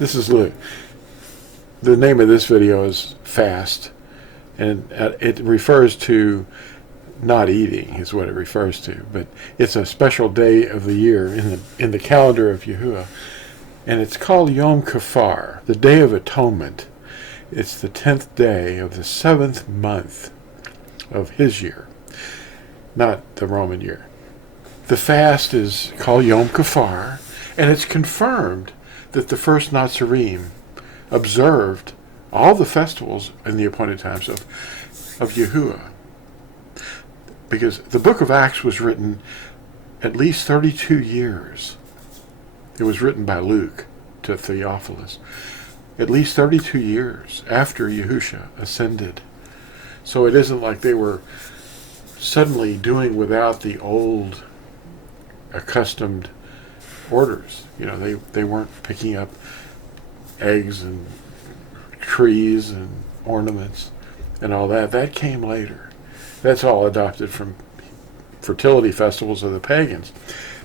This is Lew. The name of this video is Fast, and it refers to not eating is what it refers to, but it's a special day of the year in the calendar of Yahuwah, and it's called Yom Kippur, the Day of Atonement. It's the 10th day of the 7th month of his year, not the Roman year. The fast is called Yom Kippur, and it's confirmed that the first Natsarim observed all the festivals in the appointed times of Yahuwah. Because the book of Acts was written at least 32 years. It was written by Luke to Theophilus. At least 32 years after Yahusha ascended. So it isn't like they were suddenly doing without the old accustomed orders. You know, they weren't picking up eggs and trees and ornaments and all that. That came later. That's all adopted from fertility festivals of the pagans.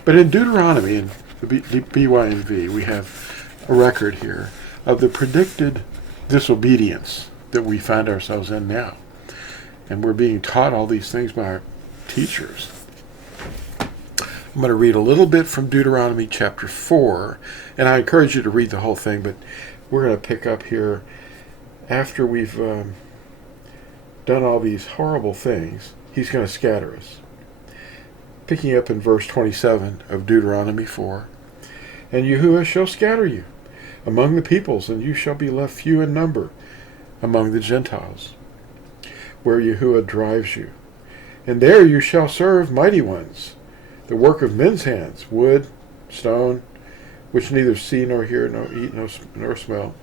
But in Deuteronomy and the BYNV, we have a record here of the predicted disobedience that we find ourselves in now. And we're being taught all these things by our teachers. I'm going to read a little bit from Deuteronomy chapter 4, and I encourage you to read the whole thing, but we're going to pick up here after we've done all these horrible things. He's going to scatter us. Picking up in verse 27 of Deuteronomy 4, "And Yahuwah shall scatter you among the peoples, and you shall be left few in number among the Gentiles, where Yahuwah drives you. And there you shall serve mighty ones, the work of men's hands, wood, stone, which neither see nor hear nor eat nor smell.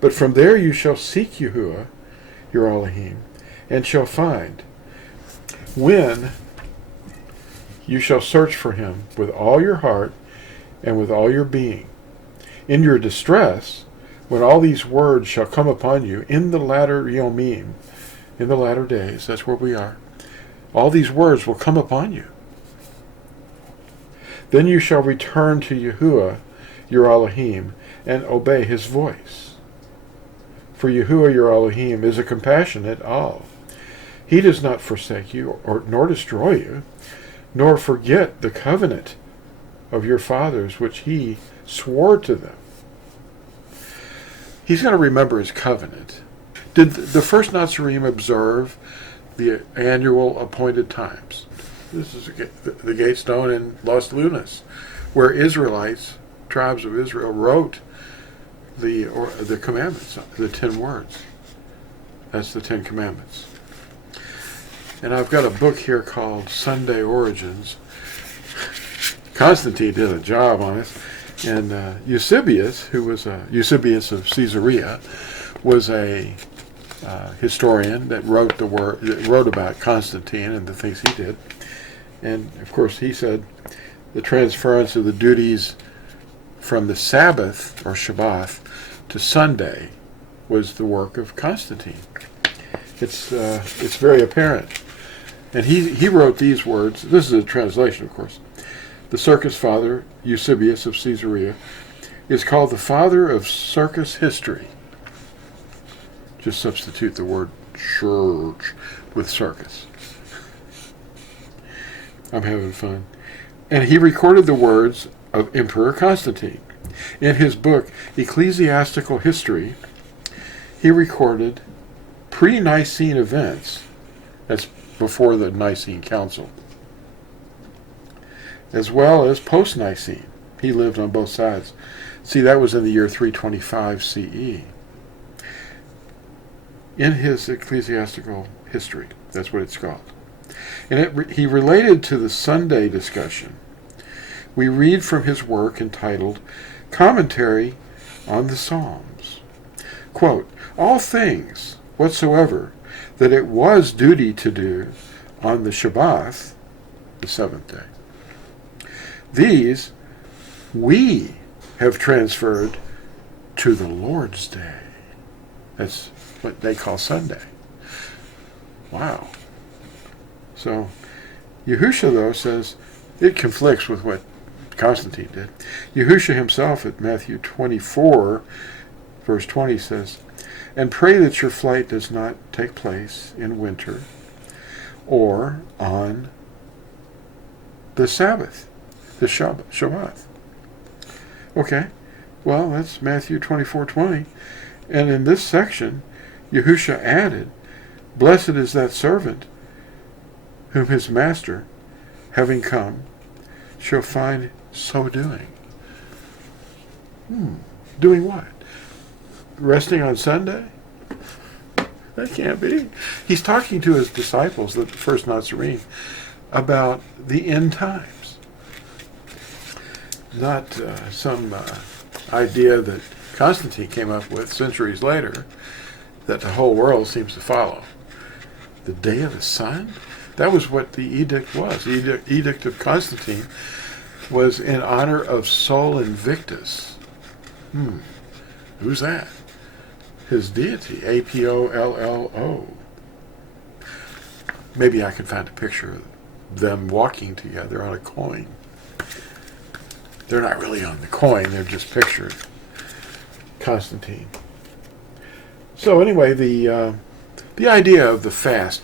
But from there you shall seek Yahuwah, your Elohim, and shall find, when you shall search for him with all your heart and with all your being. In your distress, when all these words shall come upon you in the latter Yomim, in the latter days," that's where we are, "all these words will come upon you. Then you shall return to Yahuwah, your Elohim, and obey his voice. For Yahuwah, your Elohim, is a compassionate all. He does not forsake you, nor destroy you, nor forget the covenant of your fathers, which he swore to them." He's going to remember his covenant. Did the first Natsarim observe the annual appointed times? This is the gate stone in Los Lunas, where Israelites, tribes of Israel, wrote the commandments, the 10 words. That's the 10 commandments. And I've got a book here called Sunday Origins. Constantine did a job on it. And Eusebius, who was Eusebius of Caesarea, was a historian that wrote about Constantine and the things he did. And of course, he said the transference of the duties from the Sabbath or Shabbat to Sunday was the work of Constantine. It's very apparent. And he wrote these words. This is a translation, of course. "The circus father, Eusebius of Caesarea, is called the father of circus history." Just substitute the word church with circus. I'm having fun. "And he recorded the words of Emperor Constantine. In his book, Ecclesiastical History, he recorded pre-Nicene events," that's before the Nicene Council, "as well as post-Nicene." He lived on both sides. See, that was in the year 325 CE. In his Ecclesiastical History, that's what it's called. And he related to the Sunday discussion. We read from his work entitled Commentary on the Psalms. Quote, "All things whatsoever that it was duty to do on the Shabbat," the 7th day, "these we have transferred to the Lord's Day." That's what they call Sunday. Wow. So Yahusha, though, says it conflicts with what Constantine did. Yahushua himself at Matthew 24, verse 20 says, "And pray that your flight does not take place in winter or on the Sabbath, the Shabbat." Okay, well, that's Matthew 24:20. And in this section, Yahushua added, "Blessed is that servant whom his master, having come, shall find so doing." Doing what? Resting on Sunday? That can't be. He's talking to his disciples, the first Natsarim, about the end times. Not some idea that Constantine came up with centuries later that the whole world seems to follow. The day of the sun? That was what the edict was. The Edict of Constantine was in honor of Sol Invictus. Who's that? His deity, Apollo. Maybe I can find a picture of them walking together on a coin. They're not really on the coin, they're just pictured. Constantine. So anyway, the idea of the fast,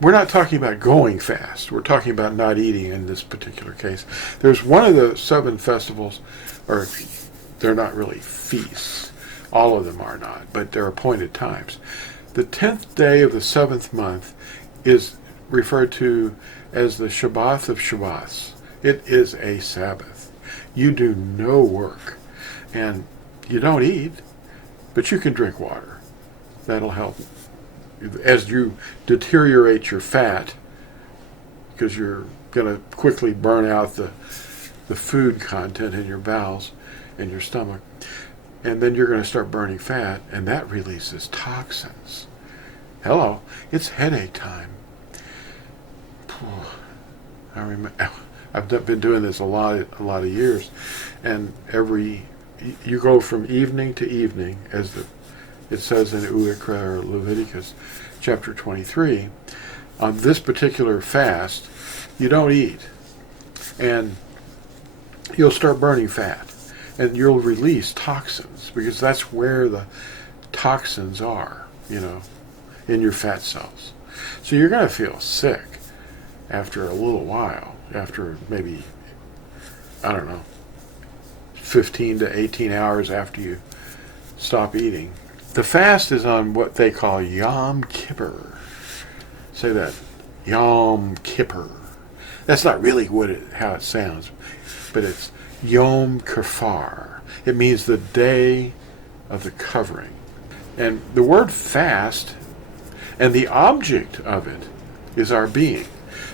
we're not talking about going fast. We're talking about not eating in this particular case. There's one of the 7 festivals, or they're not really feasts. All of them are not, but they're appointed times. The 10th day of the 7th month is referred to as the Shabbat of Shabbats. It is a Sabbath. You do no work, and you don't eat, but you can drink water. That'll help. As you deteriorate your fat, because you're going to quickly burn out the food content in your bowels and your stomach, and then you're going to start burning fat, and that releases toxins. Hello, it's headache time. I remember, I've been doing this a lot of years, and you go from evening to evening, as it says in Uikra or Leviticus chapter 23. On this particular fast, you don't eat, and you'll start burning fat, and you'll release toxins, because that's where the toxins are, in your fat cells. So you're going to feel sick after a little while, after maybe, 15 to 18 hours after you stop eating. The fast is on what they call Yom Kippur. Say that, Yom Kippur. That's not really how it sounds, but it's Yom Kippur. It means the day of the covering. And the word fast, and the object of it, is our being.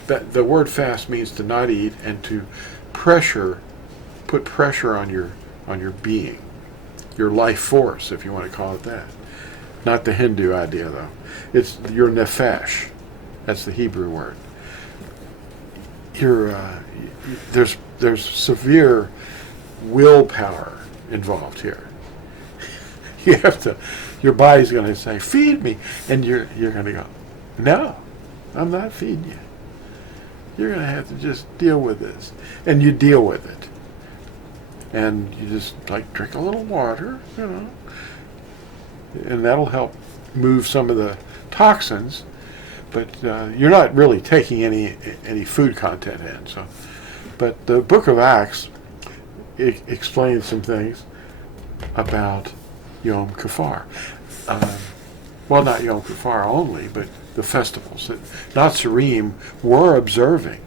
That the word fast means to not eat and to put pressure on your being, your life force, if you want to call it that. Not the Hindu idea, though. It's your nefesh. That's the Hebrew word. There's severe willpower involved here. You have to. Your body's going to say, "Feed me," and you're going to go, "No, I'm not feeding you. You're going to have to just deal with this," and you deal with it. And you just drink a little water, and that'll help move some of the toxins. But you're not really taking any food content in. So, but the Book of Acts explains some things about Yom Kippur. Well, not Yom Kippur only, but the festivals that Natsarim were observing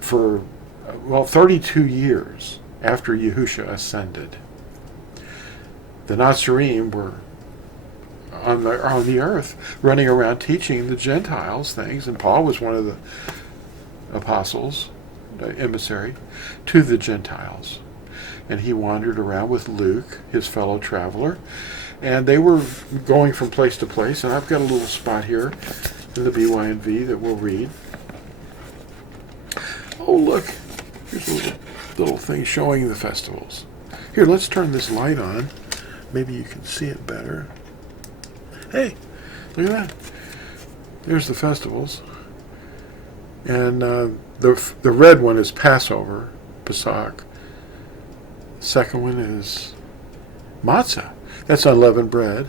for 32 years after Yahushua ascended. The Natsarim were on the earth, running around teaching the Gentiles things, and Paul was one of the apostles, emissary, to the Gentiles. And he wandered around with Luke, his fellow traveler, and they were going from place to place, and I've got a little spot here in the BYNV that we'll read. Oh, look, here's a little thing showing the festivals. Here, let's turn this light on. Maybe you can see it better. Hey, look at that. There's the festivals. And the red one is Passover, Pesach. Second one is matzah. That's unleavened bread.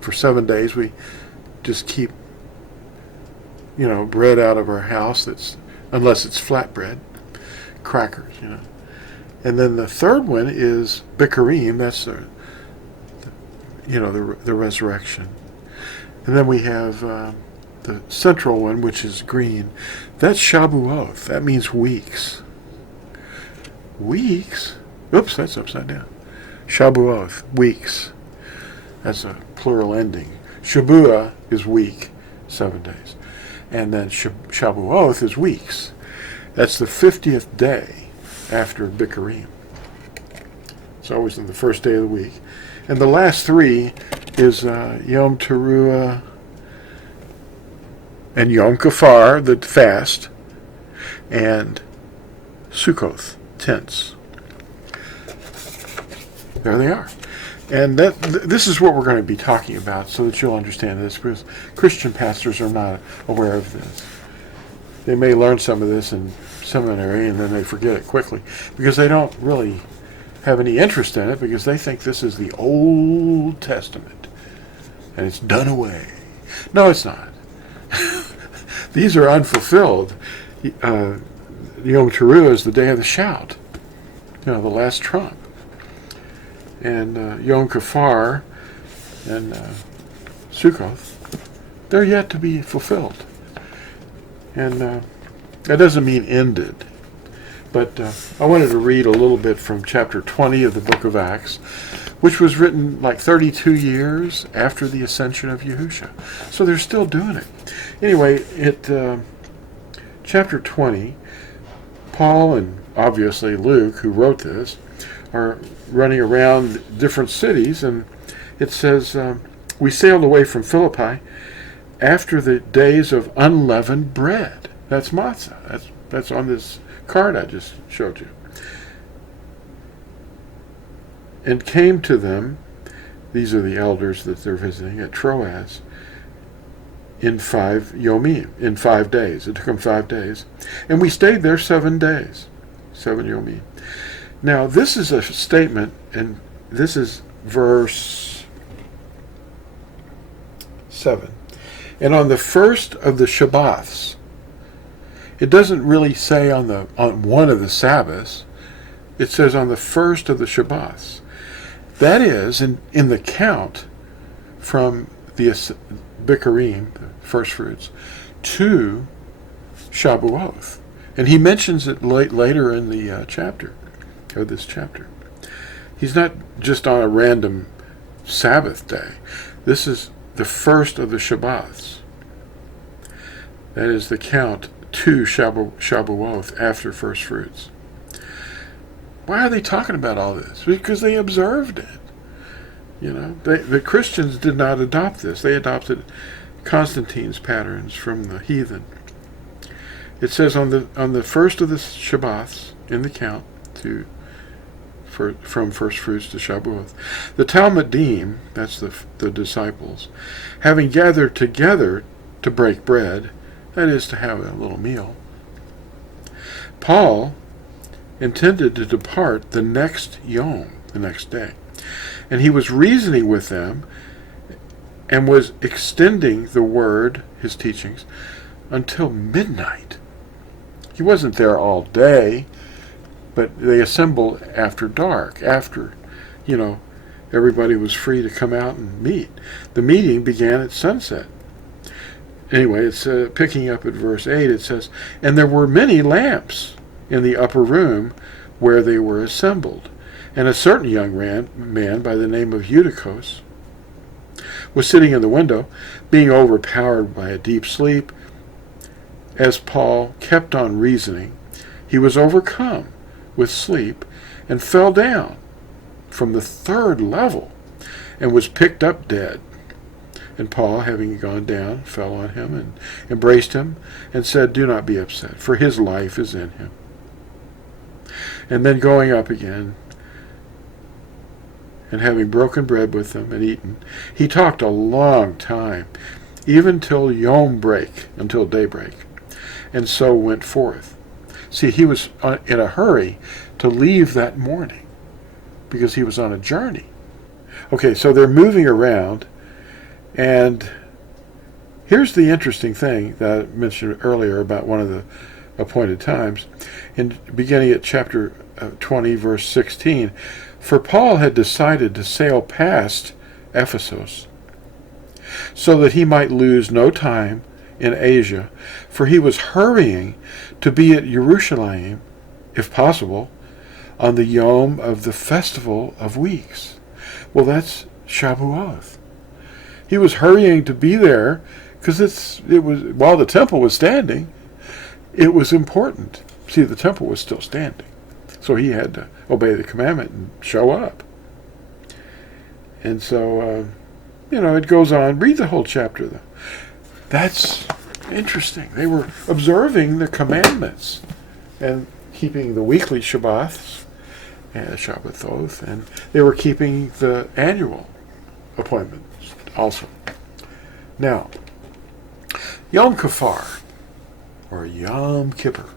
For 7 days we just keep, bread out of our house unless it's flatbread, crackers, And then the third one is Bikurim. That's the resurrection. And then we have the central one, which is green. That's Shabuoth. That means weeks. Weeks? Oops, that's upside down. Shabuoth, weeks. That's a plural ending. Shabua is week, 7 days. And then Shabuoth is weeks. That's the 50th day after Bikurim. It's always on the first day of the week. And the last three is Yom Teruah and Yom Kippur, the fast, and Sukkoth, tents. There they are. And this is what we're going to be talking about so that you'll understand this, because Christian pastors are not aware of this. They may learn some of this in seminary and then they forget it quickly because they don't really have any interest in it, because they think this is the Old Testament and it's done away. No, it's not. These are unfulfilled. Yom Teruah is the day of the shout, the last trump. And Yom Kippur and Sukkoth, they're yet to be fulfilled. And that doesn't mean ended. But I wanted to read a little bit from chapter 20 of the book of Acts, which was written like 32 years after the ascension of Yahusha. So they're still doing it. Anyway, chapter 20, Paul and obviously Luke, who wrote this, are running around different cities, and it says, we sailed away from Philippi after the days of unleavened bread. That's matzah. That's on this card I just showed you. And came to them, these are the elders that they're visiting at Troas, in 5 yomim, in 5 days. It took them 5 days. And we stayed there 7 days, 7 yomim. Now, this is a statement, and this is verse 7. And on the first of the Shabbats, it doesn't really say on one of the Sabbaths. It says on the first of the Shabbats. That is, in the count from the Bikurim, the first fruits, to Shabuoth. And he mentions it later in the chapter, or this chapter. He's not just on a random Sabbath day. This is the first of the Shabbats. That is the count to Shabuoth after first fruits. Why are they talking about all this? Because they observed it. The Christians did not adopt this. They adopted Constantine's patterns from the heathen. It says on the first of the Shabbats in the count from first fruits to Shabuoth, the Talmudim, that's the disciples, having gathered together to break bread, that is to have a little meal, Paul intended to depart the next Yom, the next day. And he was reasoning with them and was extending the word, his teachings, until midnight. He wasn't there all day, but they assembled after dark, after, everybody was free to come out and meet. The meeting began at sunset. Anyway, it's picking up at verse 8, it says, and there were many lamps in the upper room where they were assembled. And a certain young man by the name of Eutychus was sitting in the window, being overpowered by a deep sleep. As Paul kept on reasoning, he was overcome with sleep and fell down from the 3rd level and was picked up dead. And Paul, having gone down, fell on him and embraced him and said, do not be upset, for his life is in him. And then going up again, and having broken bread with them and eaten, he talked a long time, even till daybreak, and so went forth. See, he was in a hurry to leave that morning because he was on a journey. Okay, so they're moving around, and here's the interesting thing that I mentioned earlier about one of the appointed times. Beginning at chapter 20, verse 16, for Paul had decided to sail past Ephesus so that he might lose no time in Asia, for he was hurrying to be at Jerusalem, if possible, on the Yom of the Festival of Weeks. Well, that's Shavuot. He was hurrying to be there because it was while the temple was standing, it was important. See, the temple was still standing, so he had to obey the commandment and show up. And so, it goes on. Read the whole chapter, though. That's interesting. They were observing the commandments and keeping the weekly Shabbaths, Shabbathoth, and they were keeping the annual appointments also. Now, Yom Kippur, or Yom Kippur,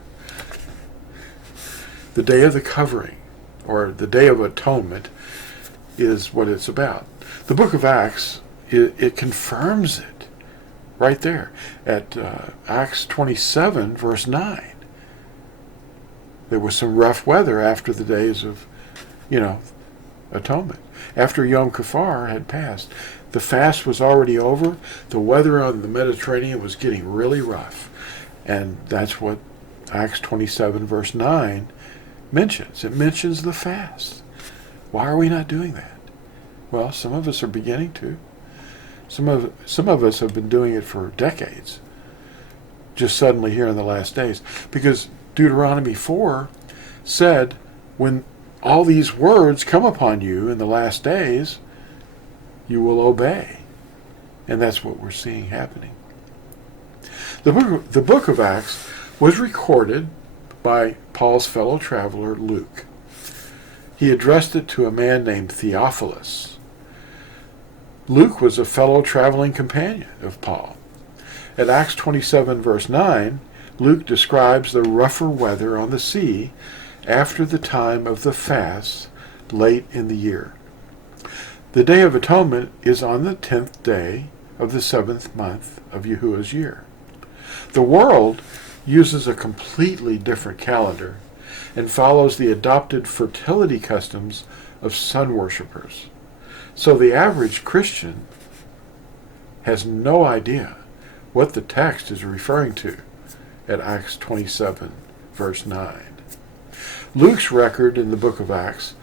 the Day of the Covering, or the Day of Atonement, is what it's about. The book of Acts, it confirms it right there at Acts 27, verse 9. There was some rough weather after the days of, atonement. After Yom Kippur had passed, the fast was already over. The weather on the Mediterranean was getting really rough. And that's what Acts 27, verse 9 mentions. It mentions the fast. Why are we not doing that? Well, some of us are beginning to. Some of us have been doing it for decades, just suddenly here in the last days. Because Deuteronomy 4 said, when all these words come upon you in the last days, you will obey. And that's what we're seeing happening. The book of Acts was recorded by Paul's fellow traveler, Luke. He addressed it to a man named Theophilus. Luke was a fellow traveling companion of Paul. At Acts 27, verse 9, Luke describes the rougher weather on the sea after the time of the fast late in the year. The Day of Atonement is on the 10th day of the 7th month of Yahuwah's year. The world uses a completely different calendar and follows the adopted fertility customs of sun worshippers. So the average Christian has no idea what the text is referring to at Acts 27, verse 9. Luke's record in the book of Acts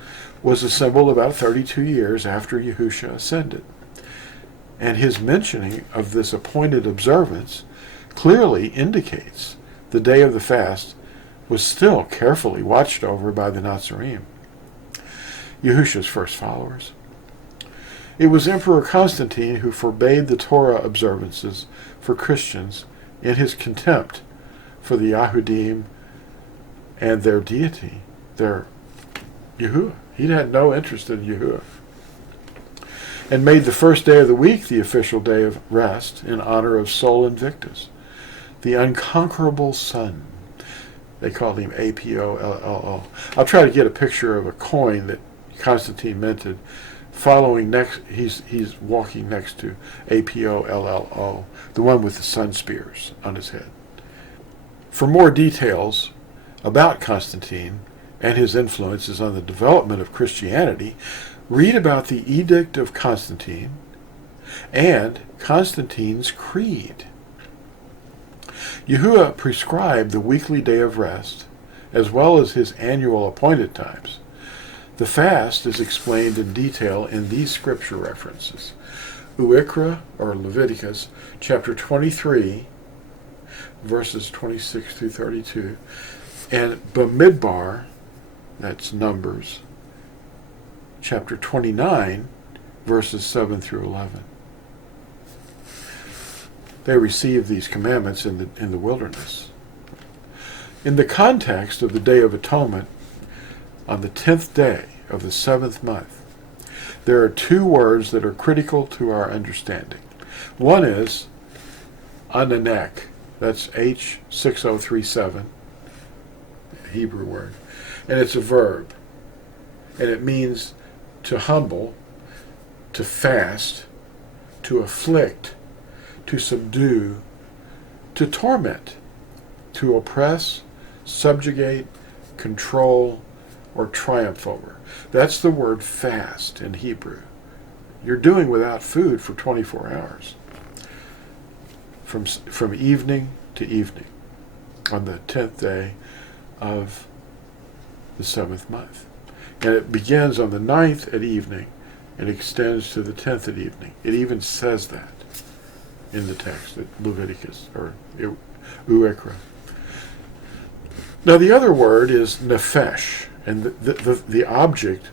was assembled about 32 years after Yahushua ascended, and his mentioning of this appointed observance clearly indicates the day of the fast was still carefully watched over by the Natsarim, Yahushua's first followers. It was Emperor Constantine who forbade the Torah observances for Christians in his contempt for the Yahudim and their deity, their Yahuwah. He had no interest in Yahuwah. And made the first day of the week the official day of rest in honor of Sol Invictus, the unconquerable sun. They called him Apollo. I'll try to get a picture of a coin that Constantine minted. Following next, he's walking next to Apollo, the one with the sun spears on his head. For more details about Constantine and his influences on the development of Christianity, read about the Edict of Constantine and Constantine's Creed. Yahuwah prescribed the weekly day of rest, as well as his annual appointed times. The fast is explained in detail in these scripture references. Uikra, or Leviticus, chapter 23, verses 26 through 32, and Bamidbar, that's Numbers, chapter 29, verses 7 through 11. They received these commandments in the wilderness. In the context of the Day of Atonement, on the 10th day of the 7th month, there are two words that are critical to our understanding. One is Ananek, that's H6037, the Hebrew word. And it's a verb. And it means to humble, to fast, to afflict, to subdue, to torment, to oppress, subjugate, control, or triumph over. That's the word fast in Hebrew. You're doing without food for 24 hours. From evening to evening on the 10th day of the 7th month. And it begins on the 9th at evening and extends to the 10th at evening. It even says that in the text at Leviticus, or Uekra. Now the other word is nephesh, and the object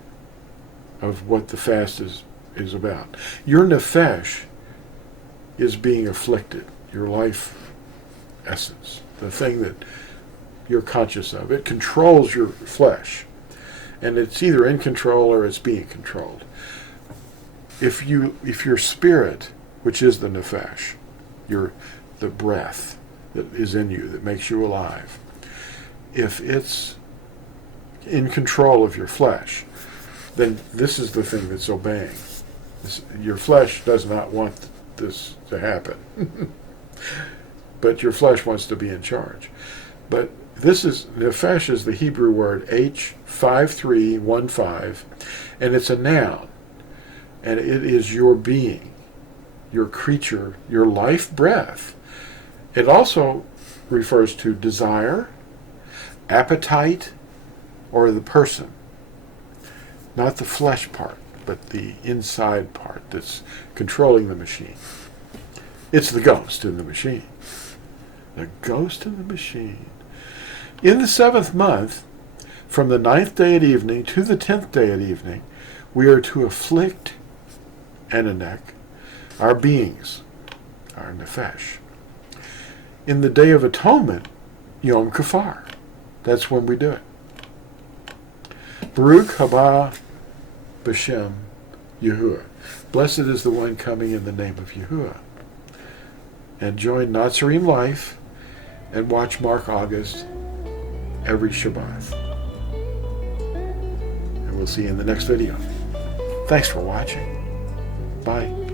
of what the fast is about. Your nephesh is being afflicted, your life essence, the thing that you're conscious of. It controls your flesh, and it's either in control or it's being controlled. If your spirit, which is the nephesh, the breath that is in you that makes you alive, if it's in control of your flesh, then this is the thing that's obeying. Your flesh does not want this to happen. But your flesh wants to be in charge. But nephesh is the Hebrew word H5315, and it's a noun. And it is your being, your creature, your life breath. It also refers to desire, appetite, or the person. Not the flesh part, but the inside part that's controlling the machine. It's the ghost in the machine. The ghost in the machine. In the 7th month, from the 9th day at evening to the 10th day at evening, we are to afflict Enanek, our beings, our nephesh. In the Day of Atonement, Yom Kippur, that's when we do it. Baruch haba b'shem Yahuwah. Blessed is the one coming in the name of Yahuwah. And join Natsarim Life and watch Mark August every Shabbat. And we'll see you in the next video. Thanks for watching. Bye.